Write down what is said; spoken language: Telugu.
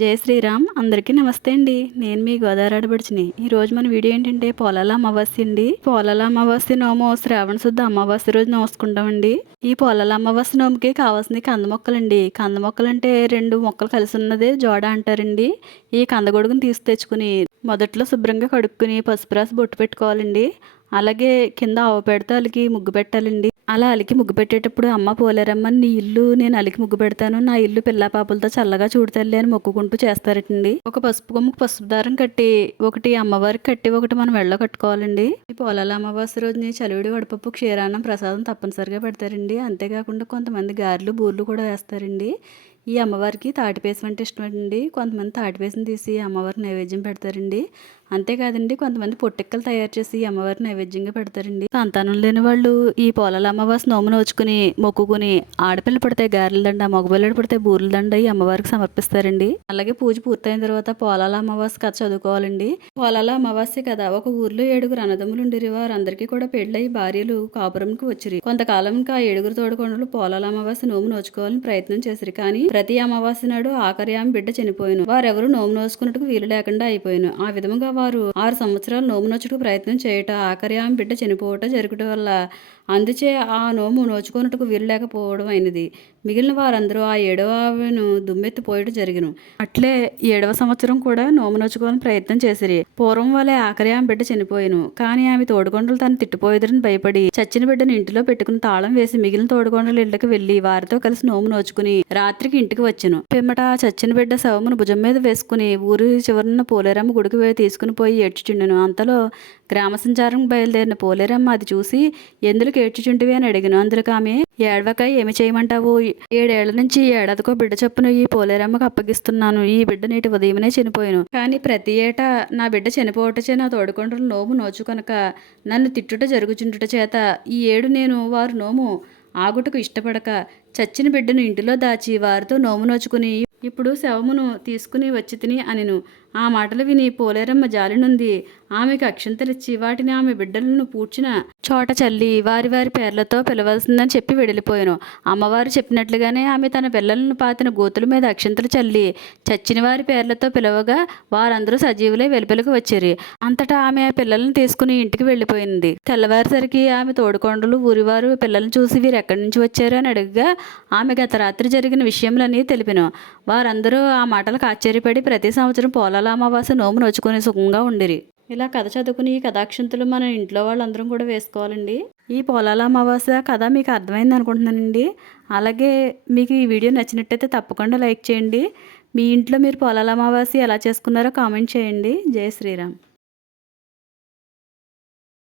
జై శ్రీరామ్. అందరికీ నమస్తే అండి. నేను మీ గోదావరి ఆడబడిచిని ఈరోజు మన వీడియో ఏంటంటే పోలాల అమావాస్య అండి. పోలాల అమావాస్య నోము శ్రావణ శుద్ధ అమావాస్య రోజు నోసుకుంటామండి ఈ పోలాల అమావాస్య నోముకి కావాల్సిన కంద మొక్కలండి. కంద మొక్కలు అంటే రెండు మొక్కలు కలిసి ఉన్నదే జోడ అంటారండి. ఈ కందగొడుగును తీసి తెచ్చుకుని మొదట్లో శుభ్రంగా కడుక్కుని పసుపు రాసి బొట్టు పెట్టుకోవాలండి. అలాగే కింద ఆవు పెడతాలకి ముగ్గు పెట్టాలండి. అలా అలికి ముగ్గు పెట్టేటప్పుడు అమ్మ పోలేరమ్మ నీ ఇల్లు నేను అలికి ముగ్గు పెడతాను నా ఇల్లు పిల్ల పాపలతో చల్లగా చూడతల్లి అని మొక్కుకుంటూ చేస్తారటండి. ఒక పసుపు కొమ్ముకు పసుపు దారం కట్టి ఒకటి అమ్మవారికి కట్టి ఒకటి మనం వెళ్ళ కట్టుకోవాలండి. ఈ పోలాల అమావాస్య రోజుని చలివిడి వడపప్పు క్షీరాన్నం ప్రసాదం తప్పనిసరిగా పెడతారండి. అంతేకాకుండా కొంతమంది గారెలు బూర్లు కూడా వేస్తారండి. ఈ అమ్మవారికి తాటిపేసం అంటే ఇష్టమండి. కొంతమంది తాటిపేసం తీసి అమ్మవారికి నైవేద్యం పెడతారండి. అంతేకాదండి కొంతమంది పొట్టెక్కలు తయారు చేసి అమ్మవారిని నైవేద్యంగా పెడతారండి. సంతానం లేని వాళ్ళు ఈ పొలాల అమ్మవారి నోము నోచుకుని మొక్కుకుని ఆడపిల్ల పడితే గారెల దండ మగపిల్లడు పడితే బూరెల దండ ఈ అమ్మవారికి సమర్పిస్తారండి. అలాగే పూజ పూర్తయిన తర్వాత పొలాల అమావాస్య కథ చదువుకోవాలండి. పొలాల అమావాస్య కదా ఒక ఊర్లో ఏడుగురు అన్నదమ్ములు ఉండేరి. వారందరికీ కూడా పెళ్ళై భార్యలు కాపురంకి వచ్చిరి. కొంతకాలంకి ఆ ఏడుగురు తోడుకొండలు పొలాల అమావాస్య నోము నోచుకోవాలని ప్రయత్నం చేసిరి. కానీ ప్రతి అమావాస్య నాడు ఆఖరి ఆమె బిడ్డ చనిపోయాను. వారెవరు నోము నోచుకున్నట్టుకు వీలు లేకుండా అయిపోయిన. ఆ విధముగా వారు ఆరు సంవత్సరాలు నోము నోచుటకు ప్రయత్నం చేయట ఆఖరి ఆమె బిడ్డ చనిపోవట జరగటం వల్ల అందుచే ఆ నోము నోచుకున్నట్టుకు వీలు లేకపోవడం అయినది. మిగిలిన వారందరూ ఆ ఏడవ ఆమెను దుమ్మెత్తిపోయడం జరిగిన. అట్లే ఏడవ సంవత్సరం కూడా నోము నోచుకోవాలని ప్రయత్నం చేసిరి. పూర్వం వలె ఆఖరి ఆమె బిడ్డ చనిపోయాను. కానీ ఆమె తోడుకొండలు తను తిట్టిపోయేదని భయపడి చచ్చిన బిడ్డను ఇంటిలో పెట్టుకుని తాళం వేసి మిగిలిన తోడుకొండలు ఇళ్ళకు వెళ్ళి వారితో కలిసి నోము నోచుకుని రాత్రికి ఇంటికి వచ్చాను. పిమ్మట చచ్చిన బిడ్డ శవమును భుజం మీద వేసుకుని ఊరి చివరన పోలేరమ్మ గుడికి తీసుకుని పోయి ఏడ్చుచుండెను. అంతలో గ్రామ సంచారం బయలుదేరిన పోలేరమ్మ అది చూసి ఎందుకు ఏడ్చుచుంటివి? అని అడిగిన. అందులోకి ఆమె ఏడవక ఏమి చేయమంటావు? ఏడేళ్ళ నుంచి ఏడాదికో బిడ్డ చొప్పున ఈ పోలేరమ్మకు అప్పగిస్తున్నాను. ఈ బిడ్డ నేటి ఉదయమనే చనిపోయాను. కానీ ప్రతి ఏటా నా బిడ్డ చనిపోవటచే నా తోడుకొండలు నోము నోచు కనుక నన్ను తిట్టుట జరుగుచుండుట చేత ఈ ఏడు నేను వారు నోము ఆగుటకు ఇష్టపడక చచ్చిన బిడ్డను ఇంటిలో దాచి వారితో నోము నోచుకుని ఇప్పుడు శవమును తీసుకుని వచ్చి తిని అనెను. ఆ మాటలు విని పోలేరమ్మ జాలినుంది ఆమెకు అక్షంతలిచ్చి వాటిని ఆమె బిడ్డలను పూడ్చిన చోట చల్లి వారి వారి పేర్లతో పిలవలసిందని చెప్పి వెడిలిపోయాను. అమ్మవారు చెప్పినట్లుగానే ఆమె తన పిల్లలను పాతిన గోతుల మీద అక్షంతలు చల్లి చచ్చిన వారి పేర్లతో పిలవగా వారందరూ సజీవులై వెలుపలకు వచ్చారు. అంతటా ఆమె ఆ పిల్లలను తీసుకుని ఇంటికి వెళ్ళిపోయింది తెల్లవారిసరికి ఆమె తోడుకొండలు ఊరివారు పిల్లలను చూసి వీరు ఎక్కడి నుంచి వచ్చారు అని అడగగా ఆమె గత రాత్రి జరిగిన విషయములని తెలిపిన. వారందరూ ఆ మాటలకు ఆశ్చర్యపడి ప్రతి సంవత్సరం పోలాల అమావాస్య నోము నోచుకుని సుఖంగా ఉండిరి. ఇలా కథ చదువుకుని ఈ కథాక్షంతులు మన ఇంట్లో వాళ్ళందరం కూడా వేసుకోవాలండి. ఈ పొలాల అమావాస్య కథ మీకు అర్థమైంది అనుకుంటున్నానండి. అలాగే మీకు ఈ వీడియో నచ్చినట్టయితే తప్పకుండా లైక్ చేయండి. మీ ఇంట్లో మీరు పొలాల అమావాస్య ఎలా చేసుకున్నారో కామెంట్ చేయండి. జై శ్రీరామ్.